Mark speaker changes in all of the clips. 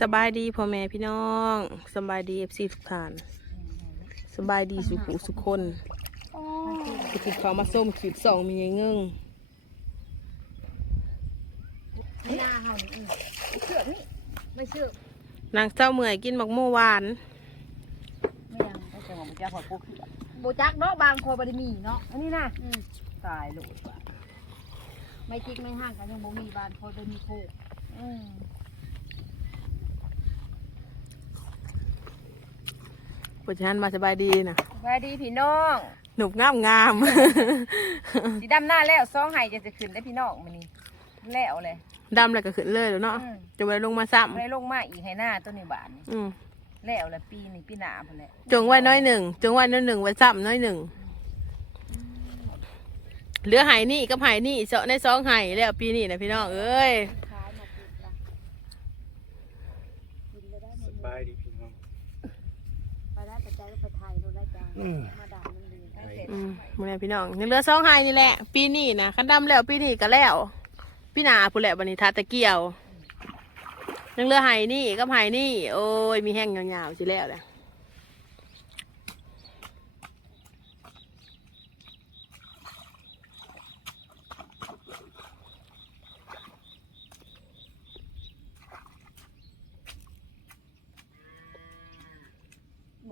Speaker 1: สบายดีพ่อแม่พี่น้องสบายดีเอฟซีทุกท่านสบายดีสุขุสุขคนไปกินข้าวมาส้มขีดสองมีไงเงิ่ง
Speaker 2: ไม่น่าเฮานี่เออไม่เชื่อนี่ไม่เชื่อนา
Speaker 1: งเจ้าเมื่อยกินบักโม่หวาน
Speaker 2: ไม่ยัง
Speaker 3: ไม่ใช่ของพระเจ้าขอพวกเขือ
Speaker 2: โบจักเนาะบางคนบ่ได้มีเนาะ
Speaker 3: อันนี้นะ
Speaker 2: อืม
Speaker 3: ตายโหลดว่ะ
Speaker 2: ไม่จิกไม่ห่างกันยังบ่มีบานคนบ่มีโคกอืม
Speaker 1: ปุจฉันมาสบายดีนะ
Speaker 3: สวัสดีพี่น้อง
Speaker 1: หนุบงามงาม
Speaker 3: สีดำหน้าแล้วซองไห้จะจะขึ้นได้พี่น้องมันนี่แล้วเลย
Speaker 1: ดำแล้วก็ขึ้นเลยแล้วเนาะจะไปลงมาซ้
Speaker 3: ไม่ได้ลงมาอีกให้หน้าตัวนี้บาน
Speaker 1: อืม
Speaker 3: แล้วลยปีนี้ปีหน้าพันแหละ
Speaker 1: จงไว้น้อยหนึ่งจงไว้น้อยหนึ่งไว้ซ้ำน้อยหนึ่งเหลือไห่นี่กับไห่นี่เสาะในซองไห่แล้วปีนี้นะพี่น้องเอ้ย
Speaker 4: สบายดีพี่น้อง
Speaker 2: ไปได้ปัจจัยก็ไปไทยโดนได้จ้ามาด่ามันดี
Speaker 3: ตั้งแต่
Speaker 1: อืมมึงเนี่ยพี่น้องยังเหลือซองไห่นี่แหละ ปีนี้นะคันดำแล้วปีนี้ก็แล้วพี่นาผู้แหละบันนี้ทาตะเกียวยังเหลือไห่นี่กับไห่นี่ โอ้ยมีแห้งยาวๆสิแล้วแหละ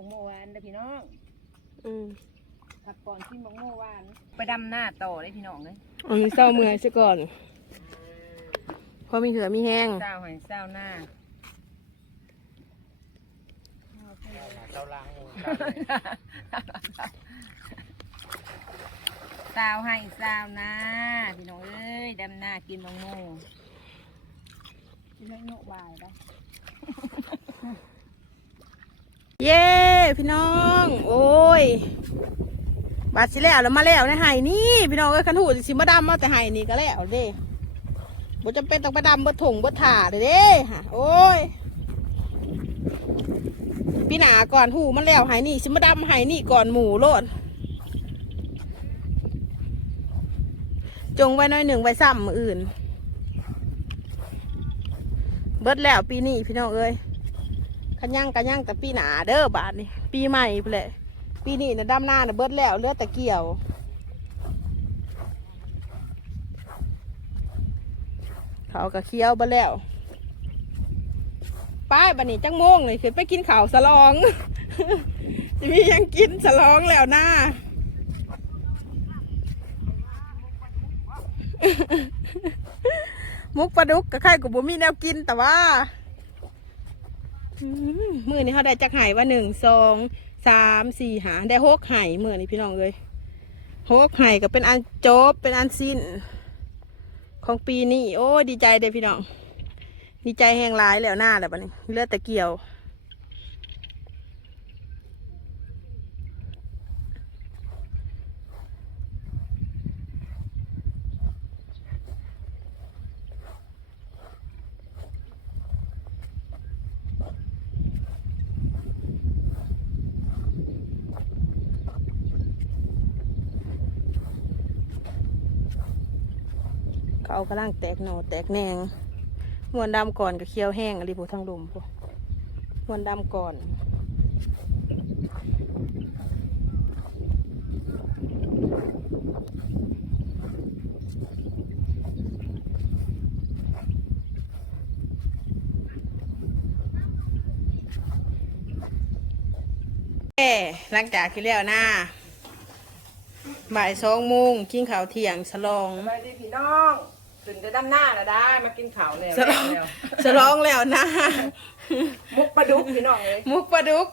Speaker 3: หมกโมหวานเด้อพี่น้อง
Speaker 1: อืม
Speaker 3: ผักก่อนที่หมกโมหวาน ไปดำหน้าต่อเลยพี่น้องเลย
Speaker 1: เอาเศร้าเมื่อยซะก่อนเพราะมีเหือมีแห้ง
Speaker 3: เศร้าให้เศร้าหน้า
Speaker 4: เจ้าล้าง
Speaker 3: เศร้าให้เศร้าหน้าพี่น้องเอ้ยดำหน้ากินหมกโม
Speaker 2: กินให้โยกวายได้
Speaker 1: เย้ พี่น้อง โอ้ยบาดสิแล้วแล้วมาแล้วในไห่นี่พี่น้องเอ้ยคันหูสิมาดำมาแต่ไห่นี่ก็แล้วเด้บ่จำเป็นต้องไปดำเบิดถงเบิดถ่าเด้ฮะโอ้ยพี่หนาก่อนหูมันแล้วไห่นี่สิมาดำไห่นี่ก่อนหมูโลดจงไว้หน้อยหนึ่งไว้ซ้ำมืออื่น เบิดแล้วปีนี้พี่น้องเอ้ย ขันย่างกันย่างแต่ปีหนาเด้อบาทนี่ปีใหม่ไปเลยปีนี้นะดำหน้านะเบิดแล้วเลือแต่เกี่ยวเขาก็เคี้ยวเบิดแล้วป้ายบันนี้จังโมงเลยขึ้นไปกินข้าวสลองจะมียังกินสลองแล้วหนะมุกปลาดุกกับไข่กับบุมีแนวกินแต่ว่า มือนี่เขาได้จักไห่ว่าหนึ่งสองสามสี่หาได้หกไห่มือนี่พี่น้องเลยหกไห่ก็เป็นอันจบเป็นอันสิ้น ของปีนี้โอ้ดีใจเด้พี่น้อง ดีใจแห้งร้ายแล้วหน้าแล้วบัดนี้เลือดแต่เกี่ยว เขากำลังแตกหนอแตกแนงมวนดำก่อนกับเคี้ยวแห้งอะไรพวกทั้งลมพวกมวนดำก่อนเอ้หลังจากที่แล้วหน้าบ่ายสองโมงกินข้าวเที่ยงฉลอง
Speaker 3: สวัสดีพี่น้อง ขึ้นจะดำหน้าแล้วได้ มากินข้าวแล้ว
Speaker 1: ฉลอง
Speaker 3: แล้ว
Speaker 1: ฉลองแล้วนะ
Speaker 3: มุกปลาดุกพี่น้องเลย
Speaker 1: มุกปลาดุก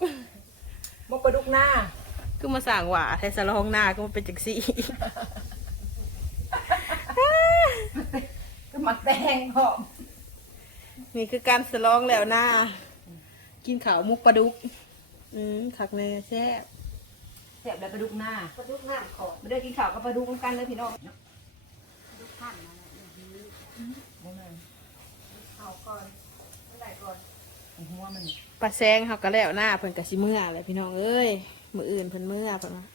Speaker 3: มุกปลาดุกหน้า
Speaker 1: คือมาสั่งหว่าไทยฉลองหน้าก็มาเป็นจังซี่
Speaker 3: ก็มาแตงหอม
Speaker 1: นี่คือการฉลองแล้วหน้า กินข้าวมุกปลาดุก อืมขักเนยแซ่บ
Speaker 3: เสียบแล้วปลาดุกหน้า
Speaker 2: ปลาดุกห้ามขอ
Speaker 3: ไม่ได้กินข้าวกับปลาดุกกันเลยพี่น้อง
Speaker 2: ปลาดุกห้ามมาแล้ว เอาก่อนเมื่อไหร่ก่อน
Speaker 3: หัวมัน
Speaker 1: ปลาแซงเขาก็แล้วหน้าเพิ่นกะสิเมื่อเลยพี่น้องเอ้ยมืออื่นเพิ่นเมื่อเพิ่นว่า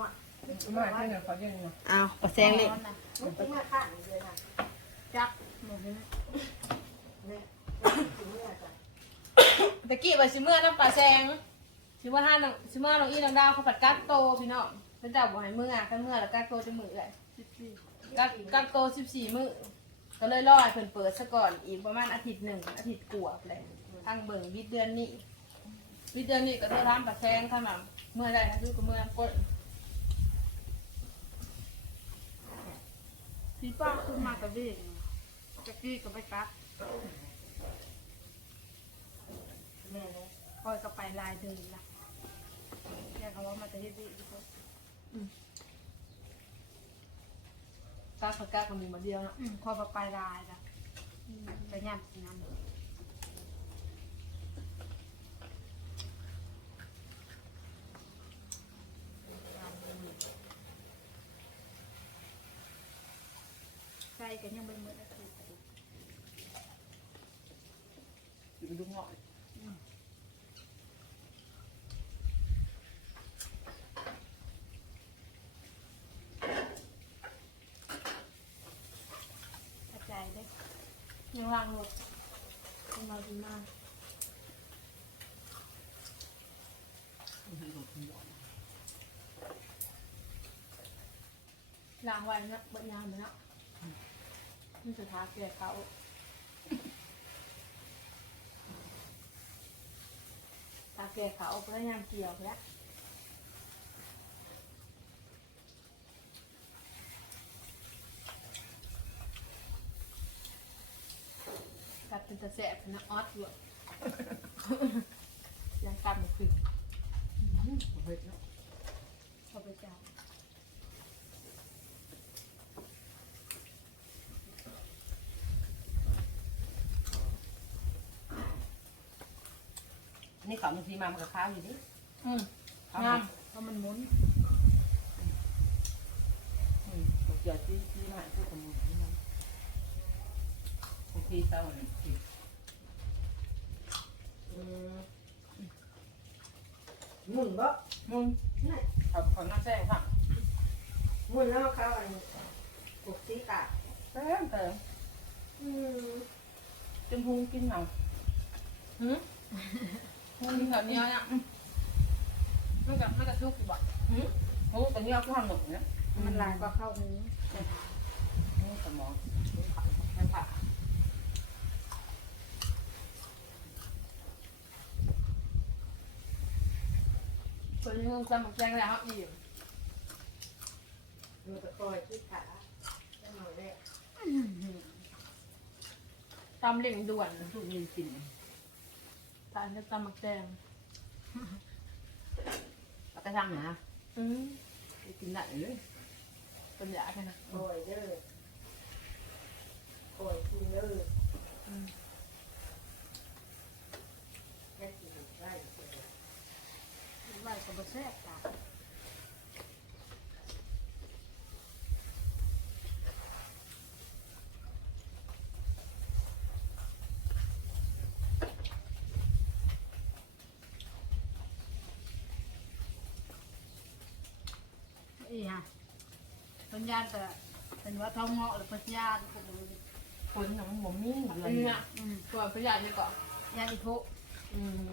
Speaker 2: ว่ะ
Speaker 3: มาเพื่อนเขายังเนาะ
Speaker 1: อ้าวปลาแซงเล็ก
Speaker 2: ร้อนนะมันเป็นมาข้างเลยนะจักหมดเลยนะเนี่ยถึงเมื่อจ้ะ
Speaker 1: ตะกี้ว่าสิเมื่อน้ำปลาแซงสิเมื่อห้าน้องสิเมื่อน้องอีน้องดาวเขาปัดกักโตพี่น้องเพิ่นเจ้าบ่ให้เมื่อกันเมื่อแล้วกักโตจะมือเลย กักกักโตสิบสี่มื้อก็เลยรอให้เพิ่นเปิดซะก่อนอีกประมาณอาทิตย์หนึ่งอาทิตย์กว่าเลยทางเบิ่งวิดเดือนนี้วิดเดือนนี้ก็ได้ร้านปลาแซงข้างหลังเมื่อได้นะคือก็เมื่อก้น
Speaker 2: พี่ป้าขึ้นมากับวิ่งตะกี้ก็ไปกักแม่เลยคอยก็ไปลายเดินละแกเขาว่ามาจะเฮ็ดดีที่สุด
Speaker 1: กักก็กักก็มีมาเดียวเนาะ
Speaker 2: อืมคอยก็ไปลายละไปย่ำงานใช่กันยังไม่หมดอาทิตย์
Speaker 3: อยู่ลูกเงาะ
Speaker 2: กระจายได้
Speaker 1: ยัง ล่างรถเป็นมาดีมากล้างไว้เนาะเบิดยามไปเนาะนี่สุดท้ายแก่เขาตาแก่เขาเพื่อยามเกี่ยวแล้ว กัดเป็นตะแสบเป็นนะออสอยู่อยังกัดไม่ขึ้น
Speaker 3: เฮ้ยเนาะ
Speaker 2: เขาไปจ่า
Speaker 3: นี่ขาบางทีมามันก็ค้าวอยู่ดิ
Speaker 1: อืม
Speaker 3: ค้าว
Speaker 1: งาม
Speaker 2: เพราะมันหมุน
Speaker 3: อืมเดี๋ยวที่ที่มาพูดกับมึง นี่มันโอเคเศร้าเนี่ยสิอืม
Speaker 5: หมุนบ่
Speaker 3: มึงเขาเขาหน้าแจ้งค่ะ
Speaker 5: หมุนแล้วเขาอันปลูกสีกา
Speaker 3: เติมเติม
Speaker 5: อืม
Speaker 3: จนพุงกินเหรอ
Speaker 1: หืมมันแบบนี้เนี่ยมันกับมันกับทุกข์อยู่บ่
Speaker 3: หืมโอ้ตอนนี้เอาข้าวหมดเนี่ย
Speaker 2: มันลายก็เข้าหู
Speaker 3: นี่สมองนี่ขาไม่ผ่า
Speaker 1: คนที่ต้องจำหมกแจงแล้วอีก
Speaker 5: มันก็คอยที่ขาได้หน่อยแรก
Speaker 1: ตำเหล่งด่วน
Speaker 3: ทุกมีกิน
Speaker 1: ตายจะตำหมกแจง
Speaker 3: แล้วก็ทำนะ
Speaker 1: อืม
Speaker 3: กินได้เลย
Speaker 1: เป็นยาแค่นั้น
Speaker 5: คอยเด้อคอยกินเด้อ
Speaker 1: อืม
Speaker 5: แค่กินได้เด้ อ
Speaker 2: ลายก็บ่แซ่บตาอีฮะปัญญาแต่เป็นว่าท้องเงาะหรือปัญญาก็บ่รู้
Speaker 3: คนของผมมีเดือ
Speaker 1: อั
Speaker 3: น
Speaker 1: นนี้อะ
Speaker 2: อืม
Speaker 1: ตัวประหยัดเนี่ยก่อน
Speaker 2: ยาอีโพะ
Speaker 3: อืม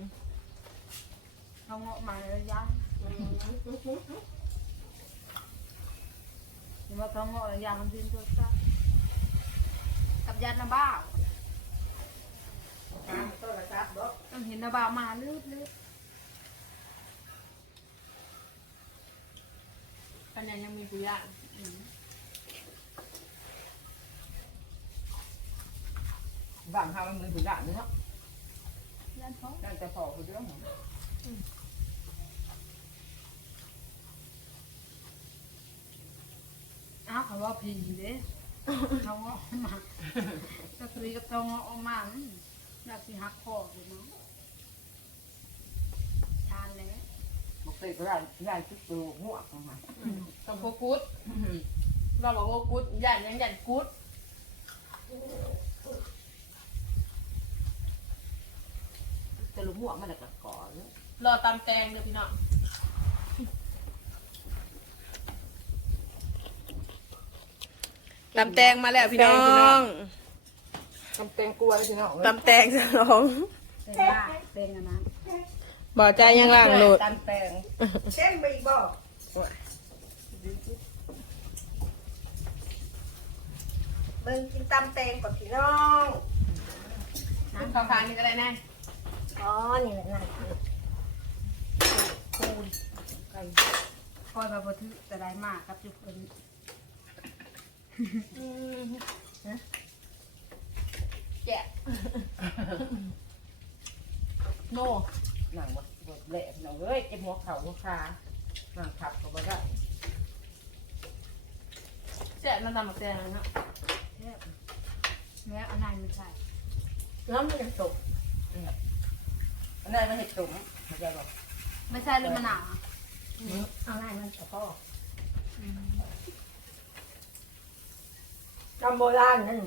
Speaker 2: ท้องเงาะมาแล้วยาเห็นว่าท้องเงาะแล้วยามันดิ้นตัวซะกับยาหน้าบ้าว
Speaker 5: ตามโทรศัพท์บ่
Speaker 2: ต้องเห็นหน้าบ้าวมาลืดลืด
Speaker 1: ปัญญายังมีประหยัด
Speaker 2: อืม
Speaker 3: บางครั้งมันมือถือด่านเนาะ
Speaker 2: ยาท้อง
Speaker 3: นั่นจะพอไปเรื่องของ
Speaker 2: อ้าวเขาว่าผีเด้ท้องเงาะมาถ้าตรีกับท้องเงาะออกมาอืมน่าสิหักคออยู่เนาะทานแล้ว
Speaker 3: บอกเตะก็ได้ได้ชุดตัวหัวของมัน
Speaker 1: ต้องโฟกุสเราบอกโฟกุสหยันยังหยันกุส
Speaker 3: จะรู้หัวมันแต่ก่อน
Speaker 1: รอตำแตงเลยพี่น้อง ตำแตงมาแล้วพี่น้อง
Speaker 3: ทำแตงกลัวแล้วพี่น้อง
Speaker 1: ตำแตงสลอง
Speaker 2: เสร็จละเสเต็งอันนั้น
Speaker 1: บ่ใจยังล่างโหลด
Speaker 3: ตามแปลง
Speaker 5: เช่นไปอีกบ่เบิ่งกินตำแตงกับพี่น้อง
Speaker 1: น้ำข้าวพานนี่ก็ได้แน่
Speaker 5: อ๋อ นี่แหละนั่นคือคูณไก่
Speaker 2: คอยมาบ่ทึแต่ได้มากกับจุกเพิ่น
Speaker 1: แกะโน่
Speaker 3: หนังบดบดเละหนังเอ้ยเจ็บหัวเข่าหัวขาหนังขับก็บ่ได้
Speaker 1: แจ๊ะน้ำตาลหมักแดงนะ
Speaker 2: แซ่บแล้วอันนั้นไม่ใช่
Speaker 5: แล้วมันจะตก
Speaker 3: อันนั้นมันเห็ดตุ่มเข้าใจบ่
Speaker 2: ไม่ใช่เลยมะนาว
Speaker 5: เอาไงมันจะพ่อ จำโบราณนั่น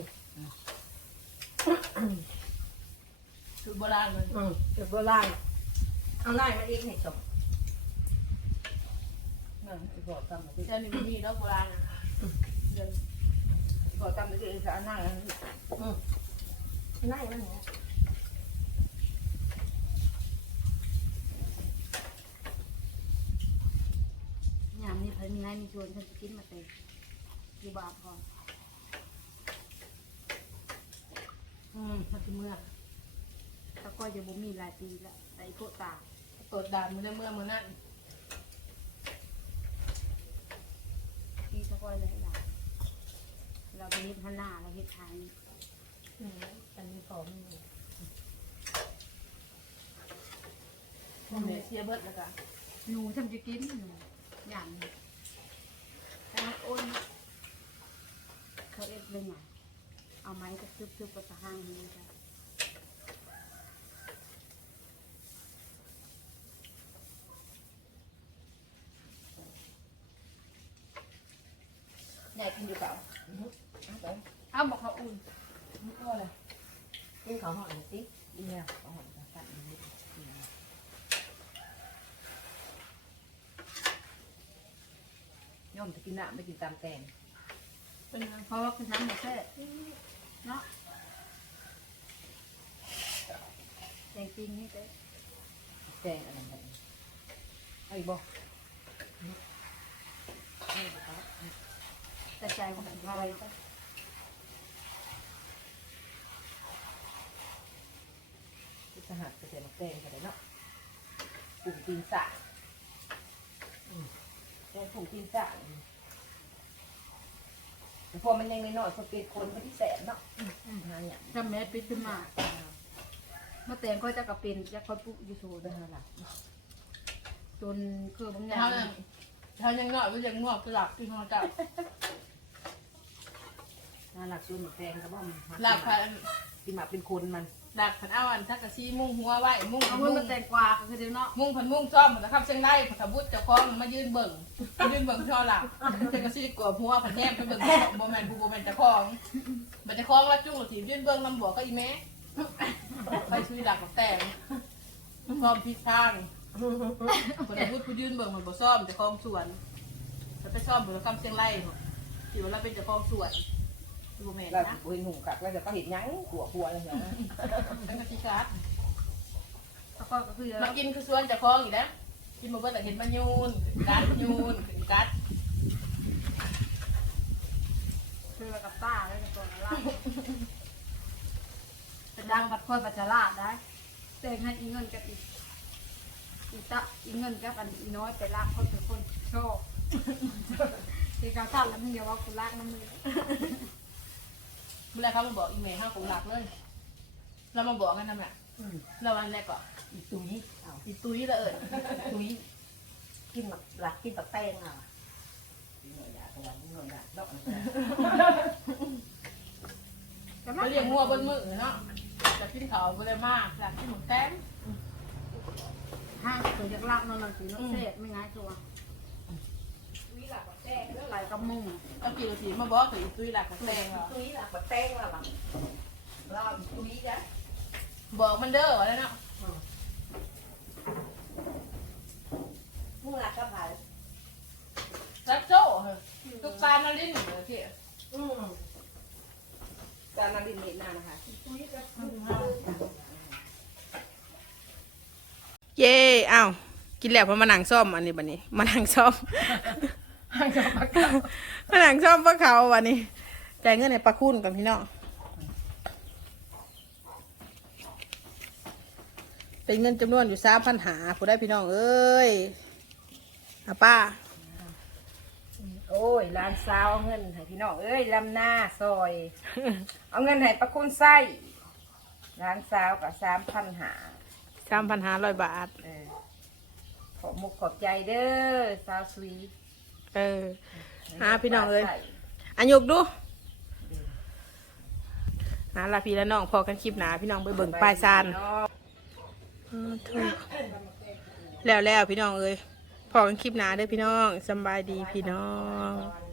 Speaker 1: สูตรโบราณเลย
Speaker 5: อืมจุดโบราณเอาไงมันอีกให้จบ
Speaker 3: นั่นไอ้บ่อตำมัน
Speaker 1: แจ๊ะนี่มีแล้วโบราณนะเดิน
Speaker 3: บ่อตำมันคือไอ้สารนั่งอันนี้
Speaker 5: ไงมันเนี่ย
Speaker 2: ยามนี้เพิ่นมีให้มีชวนเพิ่นจะกินมาเต็งอยู่บ้านก่อ น
Speaker 1: อืมมันคือเมื่อ
Speaker 2: ต่ก็จะบ่มีหลายปีละแต่อีโกตา
Speaker 1: ตดด่านมือนเมื่อมือนั่น
Speaker 2: ปีตะก้อยเลยหลายเราไปเฮ็ดหันหน้าเราเฮ็ดทาง
Speaker 5: อืมอันนี้พอมี
Speaker 1: มันเสียเบิดแล้วกัน
Speaker 2: หนูทำจะกินหนูอย่างนี้แต่โอนเขาเอ็ดเลยไง เอาไม้กระซึบๆกระตะห้างนี้จ้ะ
Speaker 3: ใหญ่กินอยู่เปล่า
Speaker 2: เอาบอกเขาอุ่น
Speaker 3: ไม่ก็เลย
Speaker 5: กินของห่อหน่อยสิ
Speaker 3: ดีแล้วเอาหอมตัดนิดย่อมจะกินน้ำไม่กินตามแตง
Speaker 1: เป็นไง
Speaker 2: เพราะว่าคือน้ำหมูแซ่บ เนาะแตงจริงนี่เต้
Speaker 3: แตงอะไรแบบนี้เอาอีกบ่
Speaker 2: แต่ใจของผมอะไร
Speaker 3: ที่สหัสจะเสียมาแตงกันเลยเนาะปลูกตีนสะแตงปลูกตีนสะแต่ พอมันยังน้อยๆก็เป็นคนก็ที่แสนเนาะหาอย่าง
Speaker 2: จำแม่ปิดขึ้นมาเมื่อแตงก็จะกระเป็นจะคอยปลุกอยู่โซ
Speaker 3: เดิ
Speaker 2: น
Speaker 3: นหาหลัก
Speaker 2: จนเครือบางอ
Speaker 1: แต่
Speaker 2: ย่า
Speaker 1: เขา
Speaker 2: ง
Speaker 1: ยังเขายังหน่อยก็ยังงอกสลับที่เขาจับ
Speaker 3: หาหลักส่วนหมกแตงก็บ่ม
Speaker 1: หลับพัน
Speaker 3: ที่มาเป็นคนมัน
Speaker 1: หลับพันเอาอันทักกะซีมุ่งหัวไว้มุ่ง
Speaker 2: เอา
Speaker 1: มุ่
Speaker 2: เมื่
Speaker 1: ง
Speaker 2: อมาแตงกวาก็คือเดี๋ยวเนาะ
Speaker 1: มุ่งพันมุ่งซ่อมมันนะครับเชียงได้ผักบุตรเจ้าของมายืนเบิ่งมายืนเบิ่งช่อหลังเจ้ากะซีกลัวหัวผันแนมไปเบิ่งโมเมนต์ผู้โมเมนต์เจ้าของมันจะคล้องแล้วจุ้งถียืนเบิ่งลำบัวก็อีแม่ไปช่วยหลักของแต่งพร้อมพิษทางคนพูดผู้ยืนเบิ่งมันบ่ซ่อมเจ้าของสวนแล้วไปซ่อมบนคำเชียงไร่ถือว่าเราเป็นเจ้าของสวน โมเมนต์
Speaker 3: เรา
Speaker 1: นะ
Speaker 3: เห็นหูกักแล้วจะก็เห็นยั้งหัวหัวอะไรอย่างเงี้ย
Speaker 1: ทั้งกะซีการ์ด
Speaker 2: แล้วก็ก็คือ
Speaker 1: มากินคือสวนเจ้าของอีกแล้วกินมาเบิ่งแต่เห็นมันยูนกัดยูนกัด
Speaker 2: คือกับป้าแล้วจะตัวละเป็นดังบัดคอยบัดจลาดได้แตงให้อีเงินกับอีอีตะอีเงินกับอันอีน้อยไปลากคนเป็นคนชอบคือการสั่นแล้วมึงอย่าว่ากูลากน้ำมือ
Speaker 1: เมื่อไรเขามาบอกอีเมลห้าของหลักเลย เรามาบอกกันทำไมเราวันแรกก่อน
Speaker 5: อีตุ้ยเอา
Speaker 1: อีตุ้ยละเอิญ
Speaker 5: ตุ้ยกินแบบหลักกินแบบแป้งอะ
Speaker 3: หน่อยอยากวันหน่อยอยากดอก
Speaker 1: เขาเรียกงัวบนมือเนาะแต่กินเขาบ่ได้มากหลักที่หมูแต้ม
Speaker 2: ห้างตัวยักลากนอนหลังสีรถเสร็จไม่ง่ายตัว ไหลกระมุง
Speaker 1: เอากี่สีมาบอกคืออีตุ้ยหลักของแตงเหรอ
Speaker 5: ตุ้ยหลักแบบแป้งอะแบบเราตุ้ยจ้ะ
Speaker 1: บอกมันเด้อแล้วเนาะ
Speaker 5: มึงหลักก็ผ่าน
Speaker 1: รักโจ้เหรอตุ๊กตานาลินเหรอพี่
Speaker 5: อืม
Speaker 3: จานนาดินเห็นหน้านะคะ
Speaker 5: ตุ้ยก็
Speaker 1: เย่อ้าวกินแล้วเพอมานั่งซ่อมอันนี้บัดนี้ มานั่งซ่อม
Speaker 6: ให้กับปลาเก๋า
Speaker 1: มานั่งซ่อมปลาเขาบัดนี้จ่ายเงินให้ปลาคุณกับพี่น้องเป็นเงินจำนวนอยู่สามพันหาผู้ได้พี่น้องเอ้ยอาป้า
Speaker 3: โอ้ยร้านสาวเอาเงินให้พี่น้องเอ้ยลำหน้าซอย เอาเงินให้ประคุณไส้ร้านสาวกับสามพันหา
Speaker 1: สามพันห้าร้อยบาท
Speaker 3: เออขอบมุกขอบใจเด้อสาวสวี
Speaker 1: เออหาพี่น้องเอ้ยอันยกดูหาลาพี่และน้องพอกันคลิปหนาพี่น้องไปเบิ่งปลายซานอืมถูกแล้วแล้วพี่น้องเอ้ยพอกันคลิปหนาเด้อพี่น้องสำบายดีพี่น้อง
Speaker 3: น